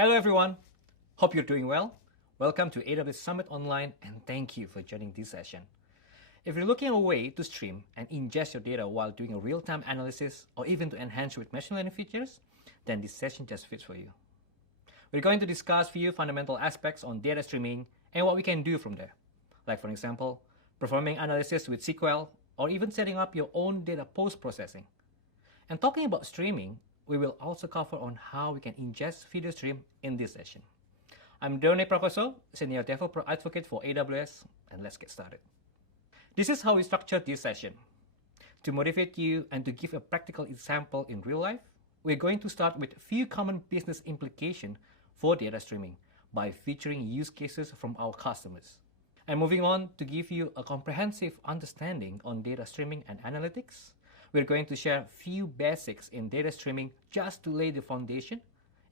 Hello everyone, hope you're doing well. Welcome to AWS Summit Online and thank you for joining this session. If you're looking for a way to stream and ingest your data while doing a real-time analysis or even to enhance with machine learning features, then this session just fits for you. We're going to discuss few fundamental aspects on data streaming and what we can do from there. Like for example, performing analysis with SQL or even setting up your own data post-processing. And talking about streaming, we will also cover on how we can ingest video stream in this session. I'm Done Prakoso, Senior Developer Advocate for AWS, and let's get started. This is how we structured this session. To motivate you and to give a practical example in real life, we're going to start with a few common business implications for data streaming by featuring use cases from our customers. And moving on to give you a comprehensive understanding on data streaming and analytics, we're going to share a few basics in data streaming just to lay the foundation,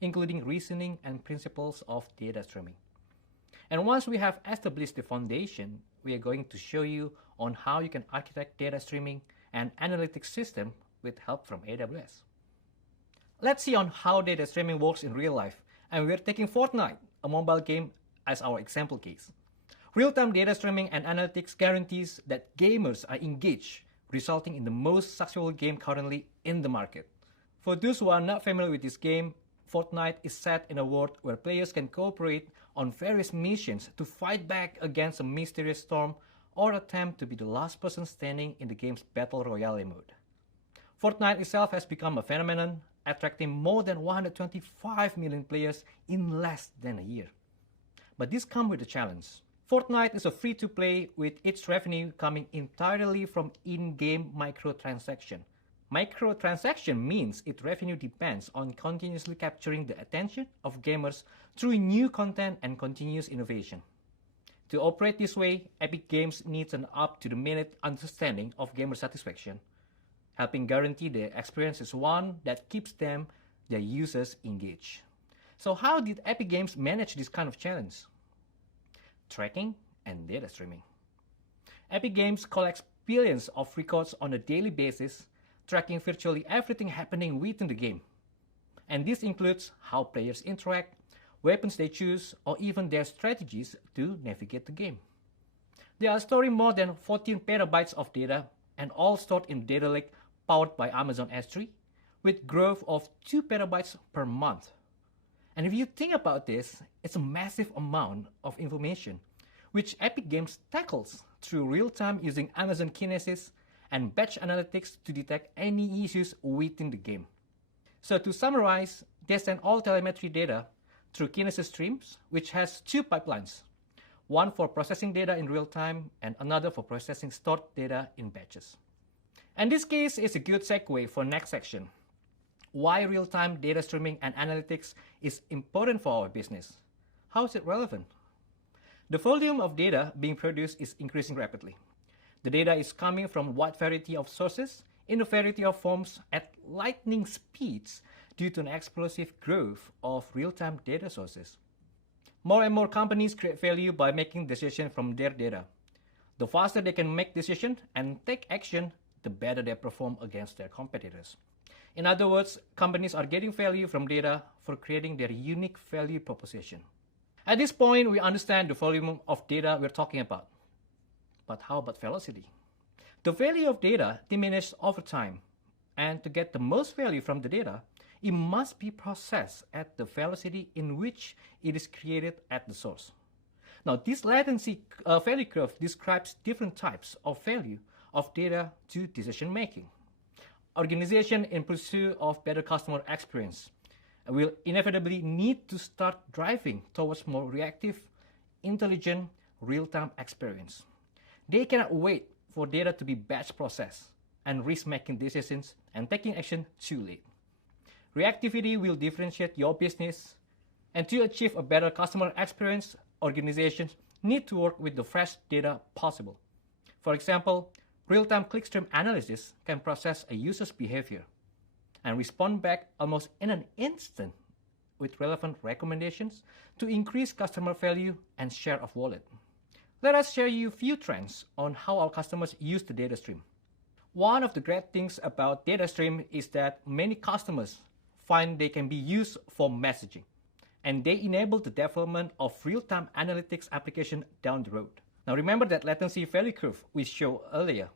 including reasoning and principles of data streaming. And once we have established the foundation, we are going to show you on how you can architect data streaming and analytics system with help from AWS. Let's see on how data streaming works in real life, and we're taking Fortnite, a mobile game, as our example case. Real-time data streaming and analytics guarantees that gamers are engaged, resulting in the most successful game currently in the market. For those who are not familiar with this game, Fortnite is set in a world where players can cooperate on various missions to fight back against a mysterious storm or attempt to be the last person standing in the game's Battle Royale mode. Fortnite itself has become a phenomenon, attracting more than 125 million players in less than a year. But this comes with a challenge. Fortnite is a free-to-play with its revenue coming entirely from in-game microtransaction. Microtransaction means its revenue depends on continuously capturing the attention of gamers through new content and continuous innovation. To operate this way, Epic Games needs an up-to-the-minute understanding of gamer satisfaction, helping guarantee the experience is one that keeps their users engaged. So how did Epic Games manage this kind of challenge? Tracking and data streaming. Epic Games collects billions of records on a daily basis, tracking virtually everything happening within the game. And this includes how players interact, weapons they choose, or even their strategies to navigate the game. They are storing more than 14 petabytes of data and all stored in data lake powered by Amazon S3 with growth of 2 petabytes per month. And if you think about this, it's a massive amount of information, which Epic Games tackles through real-time using Amazon Kinesis and batch analytics to detect any issues within the game. So to summarize, they send all telemetry data through Kinesis streams, which has two pipelines, one for processing data in real time and another for processing stored data in batches. And this case is a good segue for next section. Why real-time data streaming and analytics is important for our business. How is it relevant? The volume of data being produced is increasing rapidly. The data is coming from a wide variety of sources in a variety of forms at lightning speeds due to an explosive growth of real-time data sources. More and more companies create value by making decisions from their data. The faster they can make decisions and take action, the better they perform against their competitors. In other words, companies are getting value from data for creating their unique value proposition. At this point, we understand the volume of data we're talking about. But how about velocity? The value of data diminishes over time, and to get the most value from the data, it must be processed at the velocity in which it is created at the source. Now, this latency value curve describes different types of value of data to decision making. Organizations in pursuit of better customer experience will inevitably need to start driving towards more reactive, intelligent, real-time experience. They cannot wait for data to be batch processed and risk making decisions and taking action too late. Reactivity will differentiate your business, and to achieve a better customer experience, organizations need to work with the fresh data possible. For example, real-time Clickstream analysis can process a user's behavior and respond back almost in an instant with relevant recommendations to increase customer value and share of wallet. Let us share you a few trends on how our customers use the data stream. One of the great things about data stream is that many customers find they can be used for messaging. and they enable the development of real-time analytics application down the road. Now remember that latency value curve we showed earlier.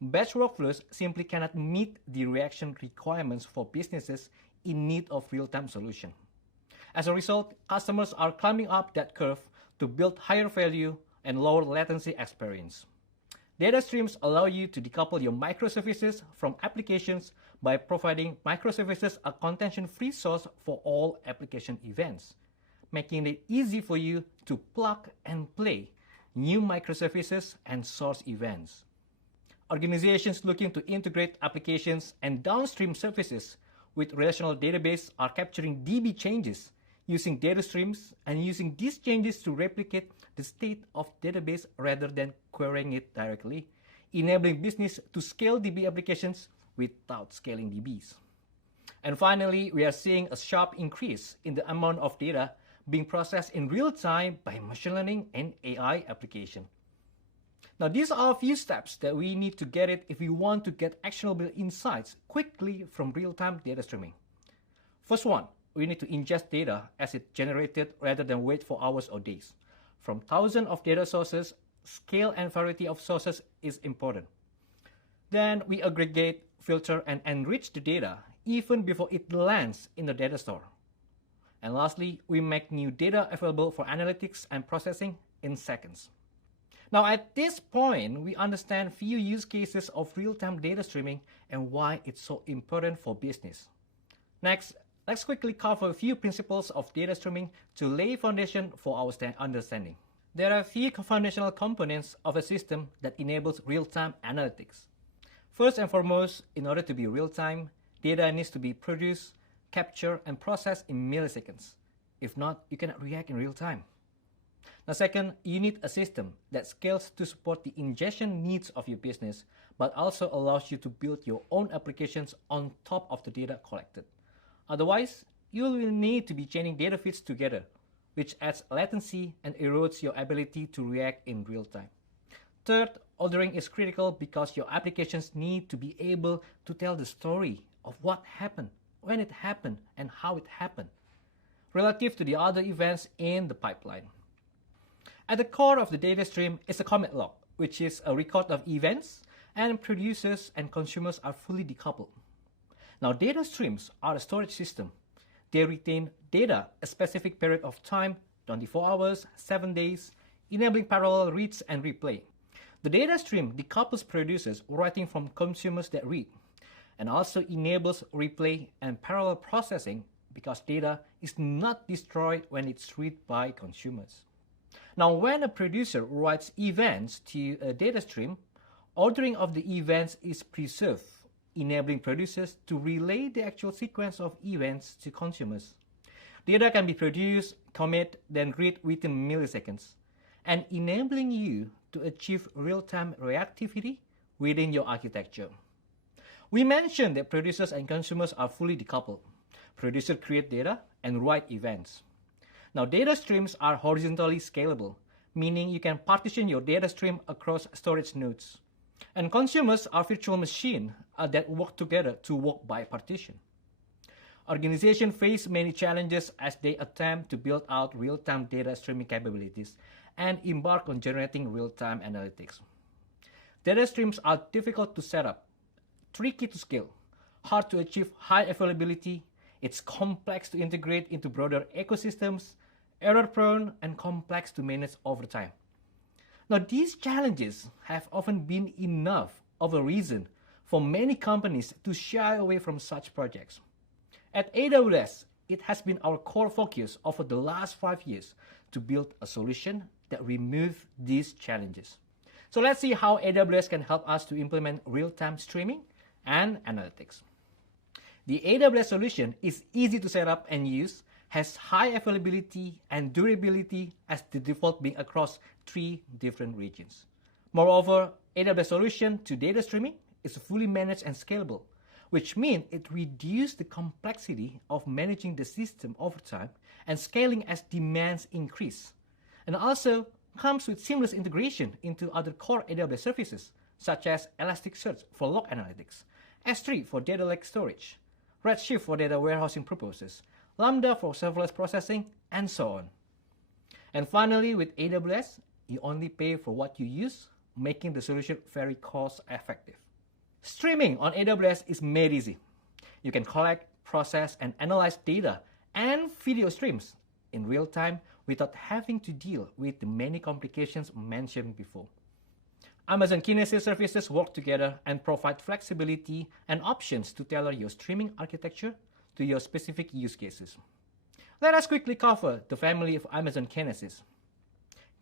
Batch workflows simply cannot meet the reaction requirements for businesses in need of real-time solution. As a result, customers are climbing up that curve to build higher value and lower latency experience. Data streams allow you to decouple your microservices from applications by providing microservices a contention-free source for all application events, making it easy for you to plug and play new microservices and source events. Organizations looking to integrate applications and downstream services with relational database are capturing DB changes using data streams and using these changes to replicate the state of database rather than querying it directly, enabling business to scale DB applications without scaling DBs. And finally, we are seeing a sharp increase in the amount of data being processed in real time by machine learning and AI application. Now, these are a few steps that we need to get it if we want to get actionable insights quickly from real-time data streaming. First one, we need to ingest data as it's generated rather than wait for hours or days. From thousands of data sources, scale and variety of sources is important. Then we aggregate, filter, and enrich the data even before it lands in the data store. And lastly, we make new data available for analytics and processing in seconds. Now at this point, we understand few use cases of real-time data streaming and why it's so important for business. Next, let's quickly cover a few principles of data streaming to lay foundation for our understanding. There are a few foundational components of a system that enables real-time analytics. First and foremost, in order to be real-time, data needs to be produced, captured, and processed in milliseconds. If not, you cannot react in real time. Now second, you need a system that scales to support the ingestion needs of your business, but also allows you to build your own applications on top of the data collected. Otherwise, you will need to be chaining data feeds together, which adds latency and erodes your ability to react in real time. Third, ordering is critical because your applications need to be able to tell the story of what happened, when it happened, and how it happened, relative to the other events in the pipeline. At the core of the data stream is a commit log, which is a record of events, and producers and consumers are fully decoupled. Now, data streams are a storage system. They retain data a specific period of time, 24 hours, 7 days, enabling parallel reads and replay. The data stream decouples producers writing from consumers that read, and also enables replay and parallel processing because data is not destroyed when it's read by consumers. Now, when a producer writes events to a data stream, ordering of the events is preserved, enabling producers to relay the actual sequence of events to consumers. Data can be produced, commit, then read within milliseconds, and enabling you to achieve real-time reactivity within your architecture. We mentioned that producers and consumers are fully decoupled. Producers create data and write events. Now, data streams are horizontally scalable, meaning you can partition your data stream across storage nodes. And consumers are virtual machines that work together to work by partition. Organizations face many challenges as they attempt to build out real-time data streaming capabilities and embark on generating real-time analytics. Data streams are difficult to set up, tricky to scale, hard to achieve high availability, it's complex to integrate into broader ecosystems, error-prone, and complex to manage over time. Now, these challenges have often been enough of a reason for many companies to shy away from such projects. At AWS, it has been our core focus over the last 5 years to build a solution that removes these challenges. So let's see how AWS can help us to implement real-time streaming and analytics. The AWS solution is easy to set up and use, has high availability and durability as the default being across 3 different regions. Moreover, AWS solution to data streaming is fully managed and scalable, which means it reduces the complexity of managing the system over time and scaling as demands increase. And also comes with seamless integration into other core AWS services, such as Elasticsearch for log analytics, S3 for data lake storage, Redshift for data warehousing purposes, Lambda for serverless processing, and so on. And finally, with AWS, you only pay for what you use, making the solution very cost-effective. Streaming on AWS is made easy. You can collect, process, and analyze data and video streams in real time without having to deal with the many complications mentioned before. Amazon Kinesis services work together and provide flexibility and options to tailor your streaming architecture to your specific use cases. Let us quickly cover the family of Amazon Kinesis.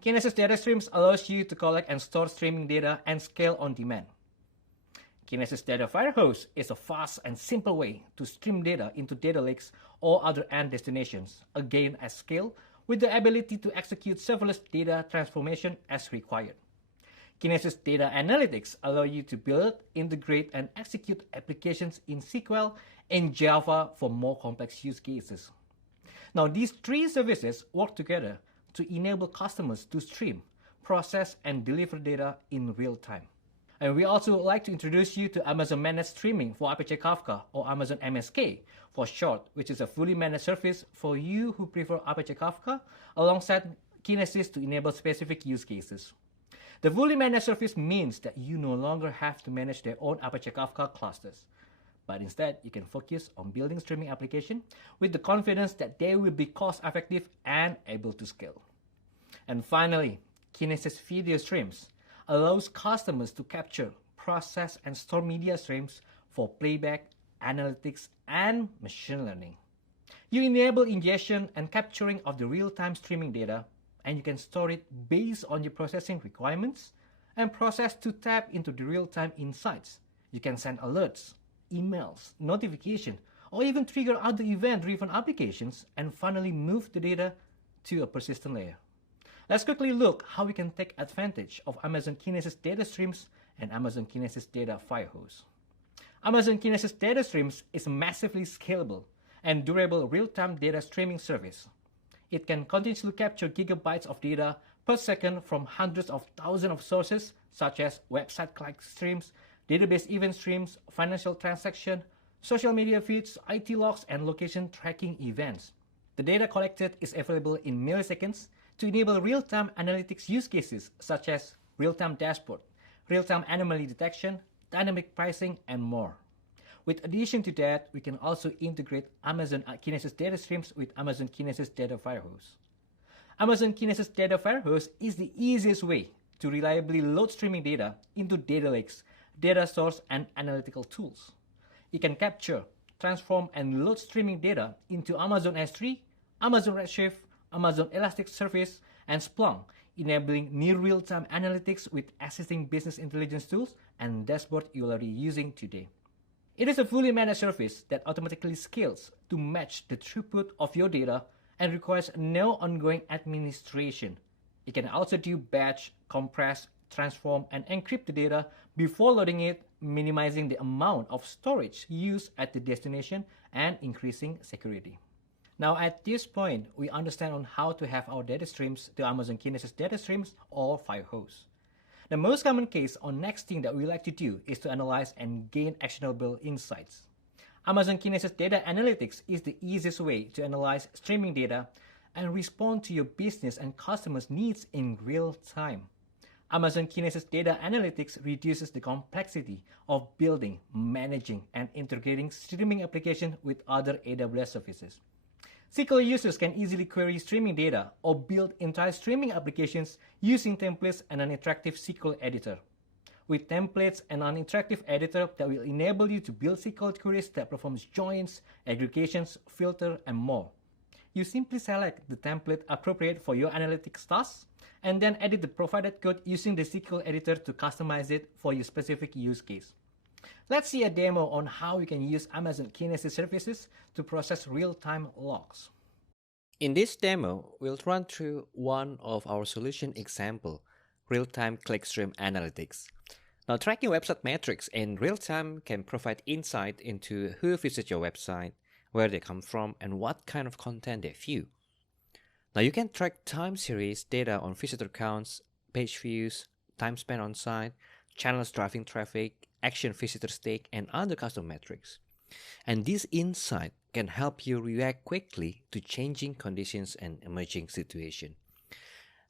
Kinesis Data Streams allows you to collect and store streaming data and scale on demand. Kinesis Data Firehose is a fast and simple way to stream data into data lakes or other end destinations, again at scale, with the ability to execute serverless data transformation as required. Kinesis Data Analytics allow you to build, integrate, and execute applications in SQL and Java for more complex use cases. Now, these three services work together to enable customers to stream, process, and deliver data in real time. And we also would like to introduce you to Amazon Managed Streaming for Apache Kafka, or Amazon MSK for short, which is a fully managed service for you who prefer Apache Kafka, alongside Kinesis to enable specific use cases. The fully managed service means that you no longer have to manage their own Apache Kafka clusters, but instead you can focus on building streaming applications with the confidence that they will be cost-effective and able to scale. And finally, Kinesis Video Streams allows customers to capture, process, and store media streams for playback, analytics, and machine learning. You enable ingestion and capturing of the real-time streaming data, and you can store it based on your processing requirements and process to tap into the real-time insights. You can send alerts, emails, notifications, or even trigger other event-driven applications and finally move the data to a persistent layer. Let's quickly look how we can take advantage of Amazon Kinesis Data Streams and Amazon Kinesis Data Firehose. Amazon Kinesis Data Streams is a massively scalable and durable real-time data streaming service. It can continuously capture gigabytes of data per second from hundreds of thousands of sources, such as website click streams, database event streams, financial transactions, social media feeds, IT logs, and location tracking events. The data collected is available in milliseconds to enable real-time analytics use cases such as real-time dashboard, real-time anomaly detection, dynamic pricing, and more. With addition to that, we can also integrate Amazon Kinesis Data Streams with Amazon Kinesis Data Firehose. Amazon Kinesis Data Firehose is the easiest way to reliably load streaming data into data lakes, data stores, and analytical tools. You can capture, transform, and load streaming data into Amazon S3, Amazon Redshift, Amazon Elasticsearch, and Splunk, enabling near real-time analytics with existing business intelligence tools and dashboards you're already using today. It is a fully managed service that automatically scales to match the throughput of your data and requires no ongoing administration. It can also do batch, compress, transform, and encrypt the data before loading it, minimizing the amount of storage used at the destination and increasing security. Now at this point, we understand on how to have our data streams to Amazon Kinesis Data Streams or Firehose. The most common case or next thing that we like to do is to analyze and gain actionable insights. Amazon Kinesis Data Analytics is the easiest way to analyze streaming data and respond to your business and customers' needs in real time. Amazon Kinesis Data Analytics reduces the complexity of building, managing, and integrating streaming applications with other AWS services. SQL users can easily query streaming data or build entire streaming applications using templates and an interactive SQL editor. With templates and an interactive editor that will enable you to build SQL queries that performs joins, aggregations, filter, and more. You simply select the template appropriate for your analytics tasks and then edit the provided code using the SQL editor to customize it for your specific use case. Let's see a demo on how you can use Amazon Kinesis services to process real-time logs. In this demo, we'll run through one of our solution example, real-time Clickstream analytics. Now, tracking website metrics in real time can provide insight into who visits your website, where they come from, and what kind of content they view. Now, you can track time series data on visitor counts, page views, time spent on site, channels driving traffic, action visitors take, and other custom metrics. And this insight can help you react quickly to changing conditions and emerging situations.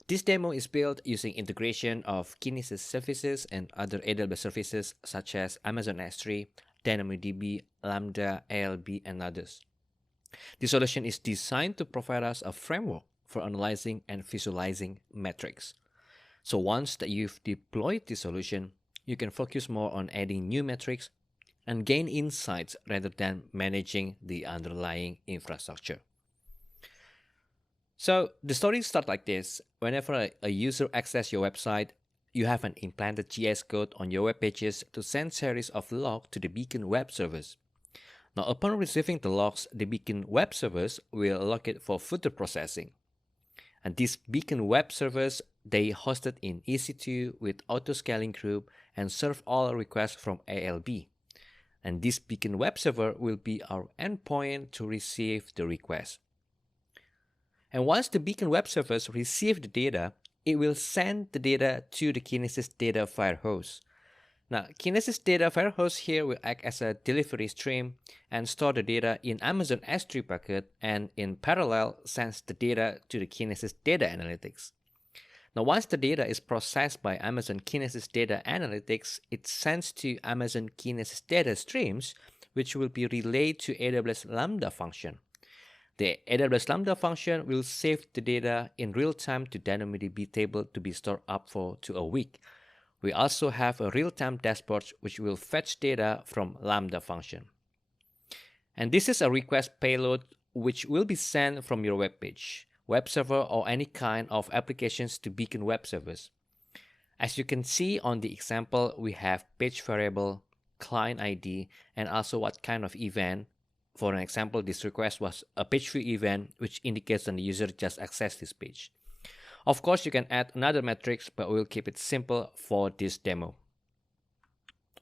This demo is built using integration of Kinesis services and other AWS services such as Amazon S3, DynamoDB, Lambda, ALB, and others. The solution is designed to provide us a framework for analyzing and visualizing metrics. So once that you've deployed the solution, you can focus more on adding new metrics and gain insights rather than managing the underlying infrastructure. So the story starts like this. Whenever a user accesses your website, you have an implanted JS code on your web pages to send series of logs to the beacon web servers. Now, upon receiving the logs, the beacon web servers will log it for further processing. And these beacon web servers, they hosted in EC2 with auto-scaling group and serve all requests from ALB. And this beacon web server will be our endpoint to receive the request. And once the beacon web servers receive the data, it will send the data to the Kinesis data firehouse. Now, Kinesis data firehouse here will act as a delivery stream and store the data in Amazon S3 bucket, and in parallel sends the data to the Kinesis data analytics. Now, once the data is processed by Amazon Kinesis data analytics, it sends to Amazon Kinesis data streams, which will be relayed to AWS Lambda function. The AWS Lambda function will save the data in real time to DynamoDB table to be stored up to a week. We also have a real-time dashboard which will fetch data from Lambda function. And this is a request payload which will be sent from your web page, web server, or any kind of applications to beacon web servers. As you can see on the example, we have page variable, client ID, and also what kind of event. For an example, this request was a page view event, which indicates that the user just accessed this page. Of course, you can add another metrics, but we'll keep it simple for this demo.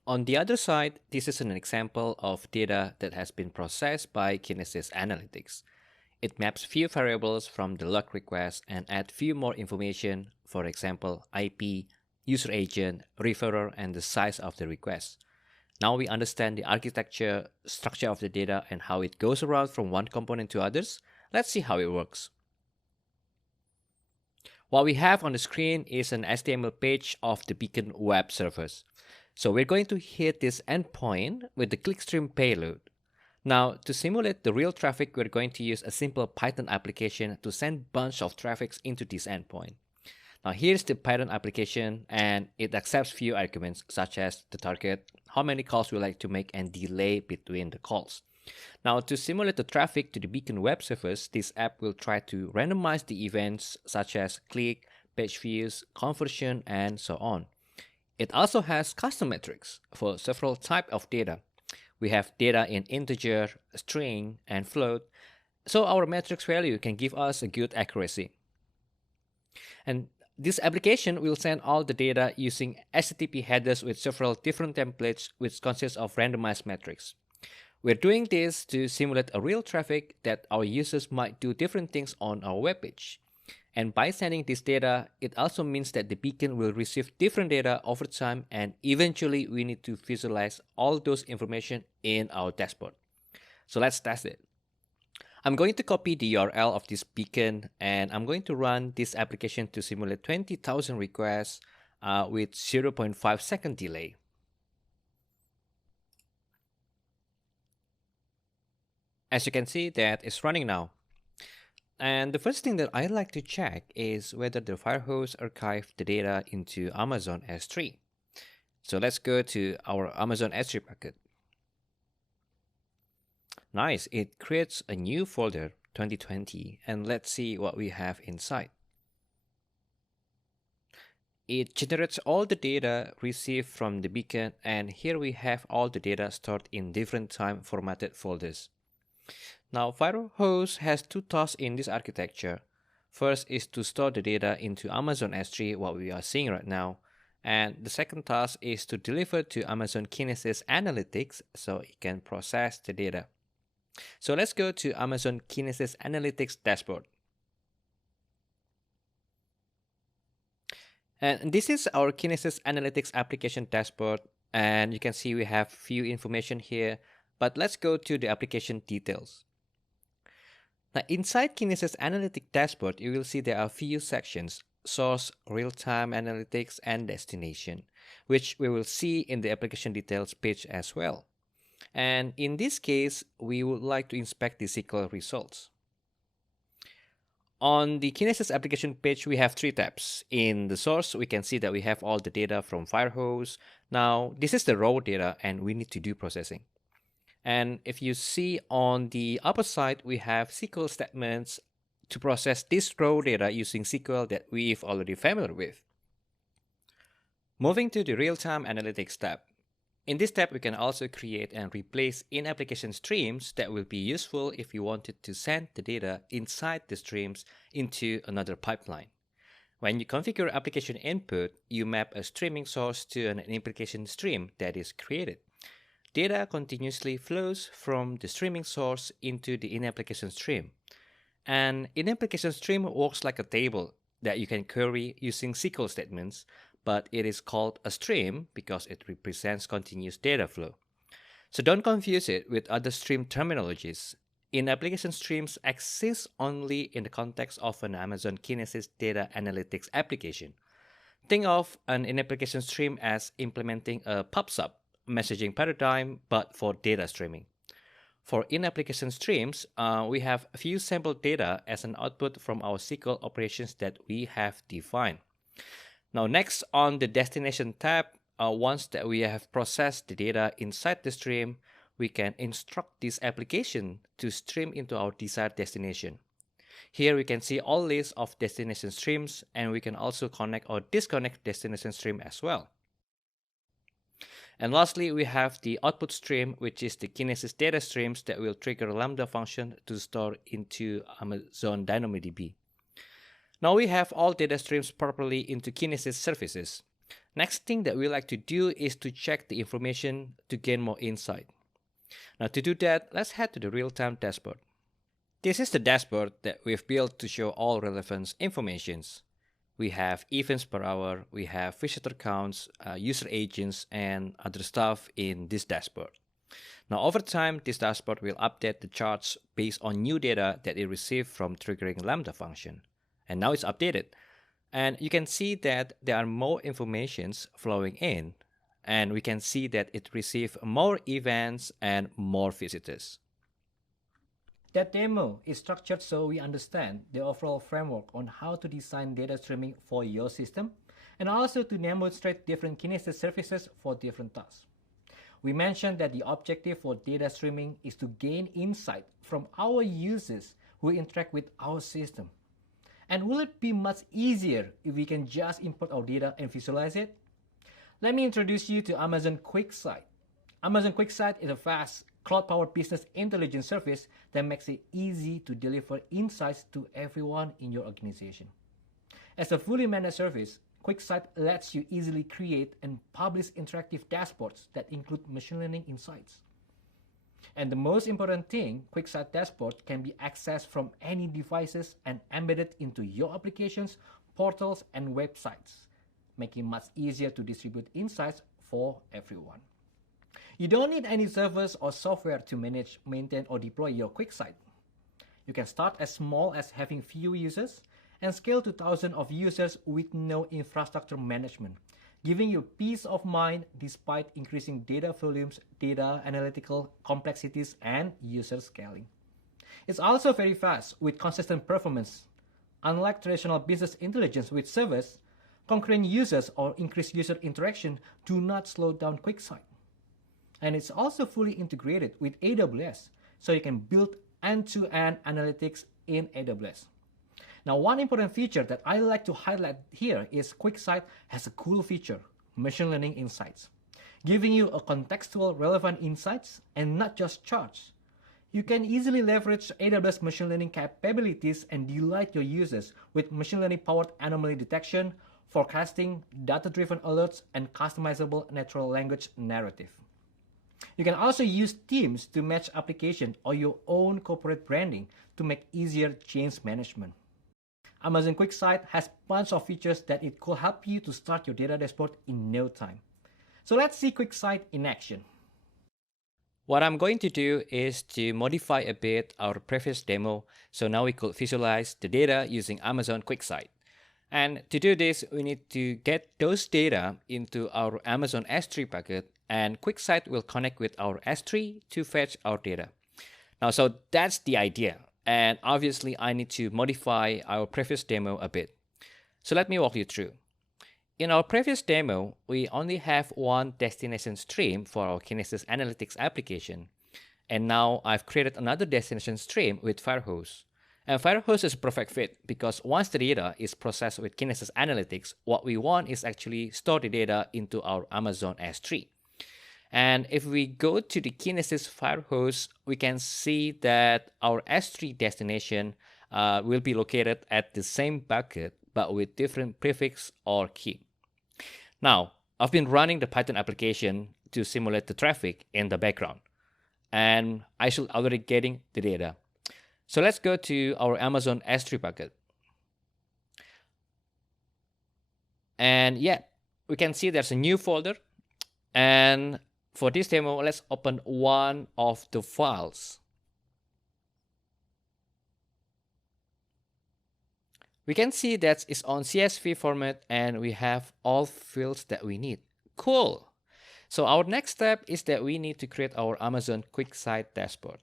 On the other side, this is an example of data that has been processed by Kinesis Analytics. It maps few variables from the log request and adds few more information, for example, IP, user agent, referrer, and the size of the request. Now we understand the architecture, structure of the data, and how it goes around from one component to others. Let's see how it works. What we have on the screen is an HTML page of the beacon web servers. So we're going to hit this endpoint with the Clickstream payload. Now, to simulate the real traffic, we're going to use a simple Python application to send bunch of traffic into this endpoint. Now, here's the Python application, and it accepts few arguments such as the target, how many calls we like to make, and delay between the calls. Now, to simulate the traffic to the beacon web servers, this app will try to randomize the events such as click, page views, conversion, and so on. It also has custom metrics for several types of data. We have data in integer, string, and float, so our metrics value can give us a good accuracy. And this application will send all the data using HTTP headers with several different templates which consist of randomized metrics. We're doing this to simulate a real traffic that our users might do different things on our web page. And by sending this data, it also means that the beacon will receive different data over time, and eventually we need to visualize all those information in our dashboard. So let's test it. I'm going to copy the URL of this beacon, and I'm going to run this application to simulate 20,000 requests with 0.5 second delay. As you can see, that is running now. And the first thing that I like to check is whether the Firehouse archived the data into Amazon S3. So let's go to our Amazon S3 bucket. Nice, it creates a new folder, 2020, and let's see what we have inside. It generates all the data received from the beacon, and here we have all the data stored in different time formatted folders. Now, Firehouse has two tasks in this architecture. First is to store the data into Amazon S3, what we are seeing right now. And the second task is to deliver to Amazon Kinesis Analytics so it can process the data. So let's go to Amazon Kinesis Analytics dashboard. And this is our Kinesis Analytics application dashboard. And you can see we have few information here, but let's go to the application details. Now, inside Kinesis Analytic Dashboard, you will see there are a few sections: Source, Real-Time Analytics, and Destination, which we will see in the Application Details page as well. And in this case, we would like to inspect the SQL results. On the Kinesis application page, we have three tabs. In the source, we can see that we have all the data from Firehose. Now, this is the raw data and we need to do processing. And if you see on the upper side, we have SQL statements to process this raw data using SQL that we've already familiar with. Moving to the Real-Time Analytics tab. In this tab, we can also create and replace in-application streams that will be useful if you wanted to send the data inside the streams into another pipeline. When you configure application input, you map a streaming source to an application stream that is created. Data continuously flows from the streaming source into the in-application stream. An in-application stream works like a table that you can query using SQL statements, but it is called a stream because it represents continuous data flow. So don't confuse it with other stream terminologies. In-application streams exist only in the context of an Amazon Kinesis data analytics application. Think of an in-application stream as implementing a PubSub messaging paradigm, but for data streaming. For in-application streams, we have a few sample data as an output from our SQL operations that we have defined. Now, next on the Destination tab, once that we have processed the data inside the stream, we can instruct this application to stream into our desired destination. Here we can see all lists of destination streams, and we can also connect or disconnect destination stream as well. And lastly, we have the output stream, which is the Kinesis data streams that will trigger Lambda function to store into Amazon DynamoDB. Now we have all data streams properly into Kinesis services. Next thing that we like to do is to check the information to gain more insight. Now to do that, let's head to the real-time dashboard. This is the dashboard that we've built to show all relevant informations. We have events per hour, we have visitor counts, user agents, and other stuff in this dashboard. Now over time, this dashboard will update the charts based on new data that it received from triggering Lambda function. And now it's updated. And you can see that there are more informations flowing in. And we can see that it received more events and more visitors. That demo is structured so we understand the overall framework on how to design data streaming for your system, and also to demonstrate different Kinesis services for different tasks. We mentioned that the objective for data streaming is to gain insight from our users who interact with our system. And will it be much easier if we can just import our data and visualize it? Let me introduce you to Amazon QuickSight. Amazon QuickSight is a fast, cloud-powered business intelligence service that makes it easy to deliver insights to everyone in your organization. As a fully managed service, QuickSight lets you easily create and publish interactive dashboards that include machine learning insights. And the most important thing, QuickSight dashboard can be accessed from any devices and embedded into your applications, portals, and websites, making it much easier to distribute insights for everyone. You don't need any servers or software to manage, maintain, or deploy your QuickSight. You can start as small as having few users and scale to thousands of users with no infrastructure management, giving you peace of mind despite increasing data volumes, data analytical complexities, and user scaling. It's also very fast with consistent performance. Unlike traditional business intelligence with servers, concurrent users or increased user interaction do not slow down QuickSight. And it's also fully integrated with AWS, so you can build end-to-end analytics in AWS. Now, one important feature that I like to highlight here is QuickSight has a cool feature, machine learning insights, giving you a contextual relevant insights and not just charts. You can easily leverage AWS machine learning capabilities and delight your users with machine learning powered anomaly detection, forecasting, data-driven alerts, and customizable natural language narrative. You can also use themes to match application or your own corporate branding to make easier change management. Amazon QuickSight has bunch of features that it could help you to start your data dashboard in no time. So let's see QuickSight in action. What I'm going to do is to modify a bit our previous demo, so now we could visualize the data using Amazon QuickSight. And to do this, we need to get those data into our Amazon S3 bucket, and QuickSight will connect with our S3 to fetch our data. Now, so that's the idea. And obviously, I need to modify our previous demo a bit. So let me walk you through. In our previous demo, we only have one destination stream for our Kinesis Analytics application. And now I've created another destination stream with Firehose. And Firehose is a perfect fit because once the data is processed with Kinesis Analytics, what we want is actually store the data into our Amazon S3. And if we go to the Kinesis Firehose, we can see that our S3 destination will be located at the same bucket, but with different prefix or key. Now, I've been running the Python application to simulate the traffic in the background, and I should already getting the data. So let's go to our Amazon S3 bucket. And yeah, we can see there's a new folder. And for this demo, let's open one of the files. We can see that it's on CSV format and we have all fields that we need. Cool. So our next step is that we need to create our Amazon QuickSight dashboard.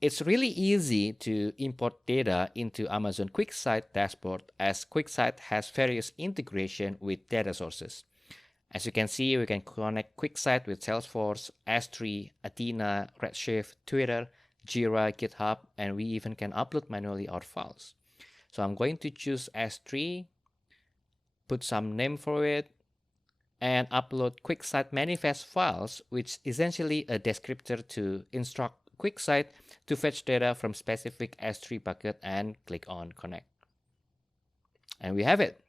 It's really easy to import data into Amazon QuickSight dashboard as QuickSight has various integration with data sources. As you can see, we can connect QuickSight with Salesforce, S3, Athena, Redshift, Twitter, Jira, GitHub, and we even can upload manually our files. So I'm going to choose S3, put some name for it, and upload QuickSight manifest files, which is essentially a descriptor to instruct QuickSight to fetch data from specific S3 bucket and click on connect. And we have it.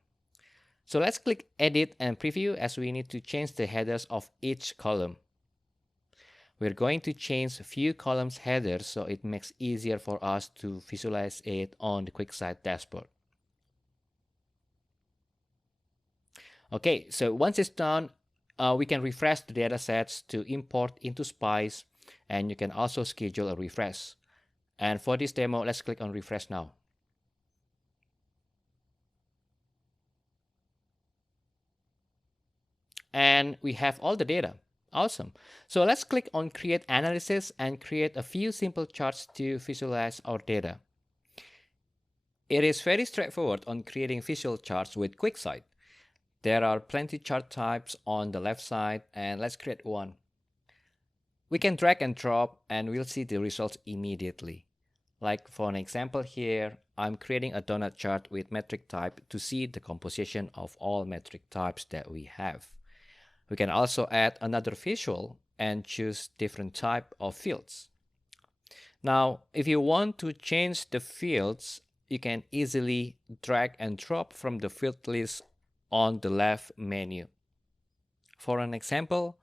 So let's click edit and preview as we need to change the headers of each column. We're going to change a few columns headers so it makes easier for us to visualize it on the QuickSight dashboard. Okay, so once it's done, we can refresh the datasets to import into Spice, and you can also schedule a refresh. And for this demo, let's click on refresh now. And we have all the data. Awesome. So let's click on create analysis and create a few simple charts to visualize our data. It is very straightforward on creating visual charts with QuickSight. There are plenty chart types on the left side, and let's create one. We can drag and drop and we'll see the results immediately. Like for an example here, I'm creating a donut chart with metric type to see the composition of all metric types that we have. We can also add another visual and choose different type of fields. Now, if you want to change the fields, you can easily drag and drop from the field list on the left menu. For an example,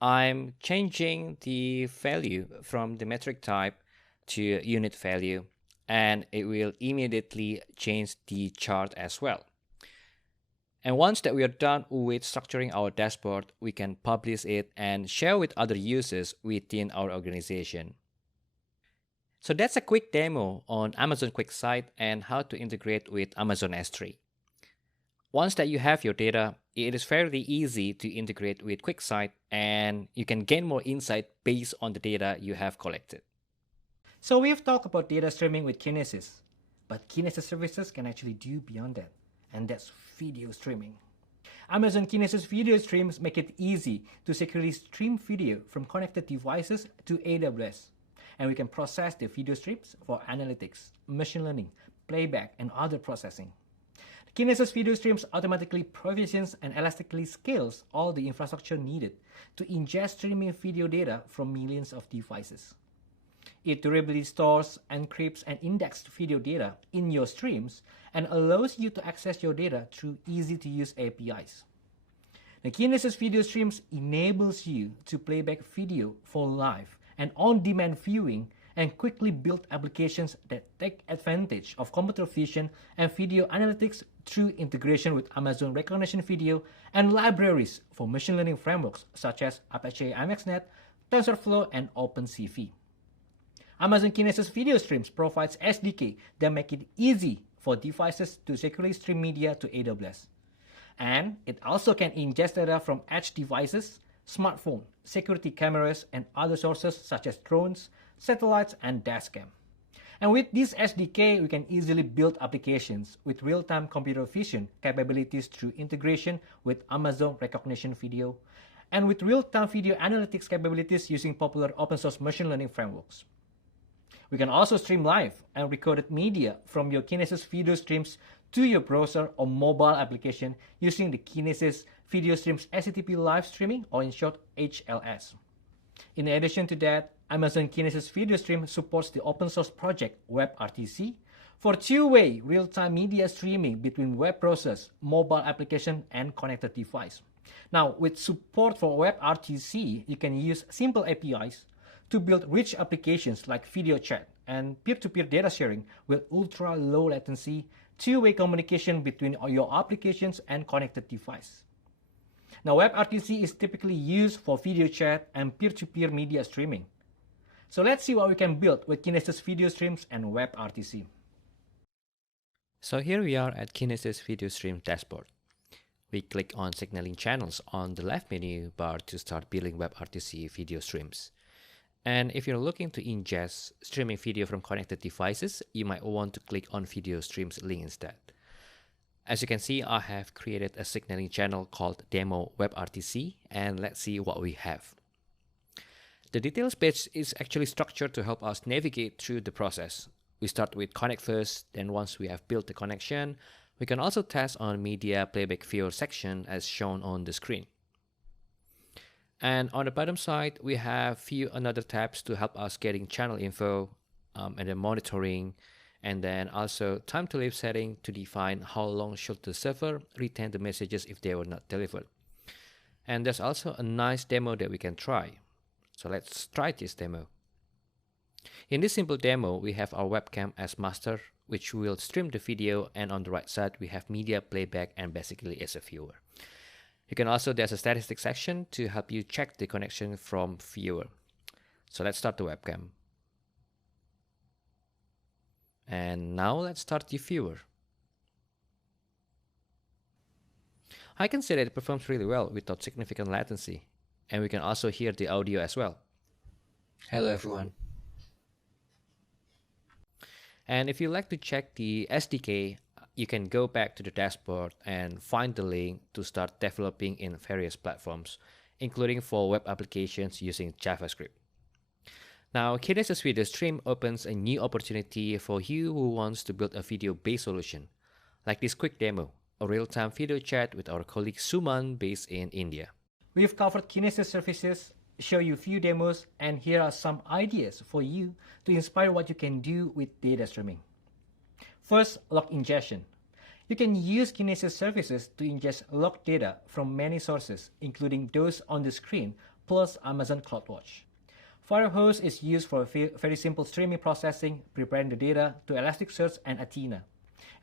I'm changing the value from the metric type to unit value, and it will immediately change the chart as well. And once that we are done with structuring our dashboard, we can publish it and share with other users within our organization. So that's a quick demo on Amazon QuickSight and how to integrate with Amazon S3. Once that you have your data, it is fairly easy to integrate with QuickSight and you can gain more insight based on the data you have collected. So we've talked about data streaming with Kinesis, but Kinesis services can actually do beyond that, and that's video streaming. Amazon Kinesis video streams make it easy to securely stream video from connected devices to AWS, and we can process the video streams for analytics, machine learning, playback, and other processing. Kinesis video streams automatically provisions and elastically scales all the infrastructure needed to ingest streaming video data from millions of devices. It durably stores, encrypts, and indexed video data in your streams and allows you to access your data through easy-to-use APIs. The Kinesis video streams enables you to play back video for live and on-demand viewing and quickly build applications that take advantage of computer vision and video analytics through integration with Amazon Recognition Video and libraries for machine learning frameworks such as Apache MXNet, TensorFlow, and OpenCV. Amazon Kinesis Video Streams provides SDK that make it easy for devices to securely stream media to AWS. And it also can ingest data from edge devices, smartphone, security cameras, and other sources such as drones, satellites, and dashcam. And with this SDK, we can easily build applications with real-time computer vision capabilities through integration with Amazon Recognition Video, and with real-time video analytics capabilities using popular open-source machine learning frameworks. We can also stream live and recorded media from your Kinesis video streams to your browser or mobile application using the Kinesis Video Streams HTTP Live Streaming, or in short, HLS. In addition to that, Amazon Kinesis Video Stream supports the open source project WebRTC for two-way real-time media streaming between web browsers, mobile application, and connected device. Now, with support for WebRTC, you can use simple APIs to build rich applications like video chat and peer-to-peer data sharing with ultra-low latency, two-way communication between your applications and connected device. Now, WebRTC is typically used for video chat and peer-to-peer media streaming. So let's see what we can build with Kinesis Video Streams and WebRTC. So here we are at Kinesis Video Stream dashboard. We click on signaling channels on the left menu bar to start building WebRTC video streams. And if you're looking to ingest streaming video from connected devices, you might want to click on Video Streams link instead. As you can see, I have created a signaling channel called Demo WebRTC, and let's see what we have. The details page is actually structured to help us navigate through the process. We start with connect first, then once we have built the connection, we can also test on media playback viewer section as shown on the screen. And on the bottom side, we have few another tabs to help us getting channel info, and then monitoring, and then also time to live setting to define how long should the server retain the messages if they were not delivered. And there's also a nice demo that we can try. So let's try this demo. In this simple demo, we have our webcam as master, which will stream the video, and on the right side, we have media playback and basically as a viewer. You can also, there's a statistics section to help you check the connection from viewer. So let's start the webcam. And now let's start the viewer. I can say that it performs really well without significant latency. And we can also hear the audio as well. Hello everyone. And if you like to check the SDK, you can go back to the dashboard and find the link to start developing in various platforms, including for web applications using JavaScript. Now, Kinesis Video Stream opens a new opportunity for you who wants to build a video-based solution, like this quick demo, a real-time video chat with our colleague Suman based in India. We've covered Kinesis services, show you few demos, and here are some ideas for you to inspire what you can do with data streaming. First, log ingestion. You can use Kinesis services to ingest log data from many sources, including those on the screen, plus Amazon CloudWatch. Firehose is used for very simple streaming processing, preparing the data to Elasticsearch and Athena.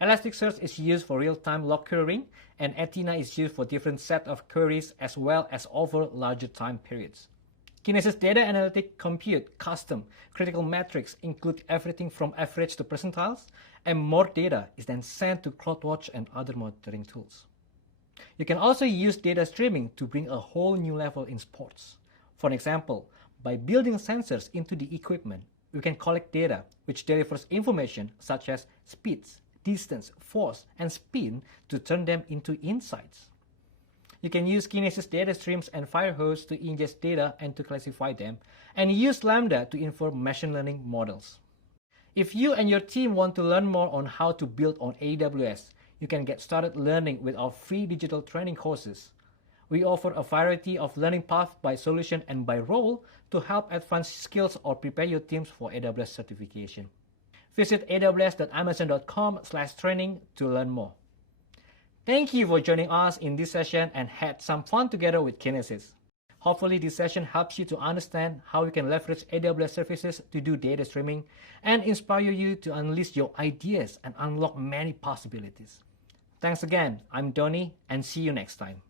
Elasticsearch is used for real-time log querying, and Athena is used for different set of queries as well as over larger time periods. Kinesis Data Analytic Compute Custom Critical Metrics include everything from average to percentiles, and more data is then sent to CloudWatch and other monitoring tools. You can also use data streaming to bring a whole new level in sports. For example, by building sensors into the equipment, we can collect data which delivers information such as speeds, distance, force, and spin to turn them into insights. You can use Kinesis data streams and Firehose to ingest data and to classify them, and use Lambda to inform machine learning models. If you and your team want to learn more on how to build on AWS, you can get started learning with our free digital training courses. We offer a variety of learning paths by solution and by role to help advance skills or prepare your teams for AWS certification. Visit aws.amazon.com/training to learn more. Thank you for joining us in this session and had some fun together with Kinesis. Hopefully this session helps you to understand how you can leverage AWS services to do data streaming and inspire you to unleash your ideas and unlock many possibilities. Thanks again, I'm Donnie, and see you next time.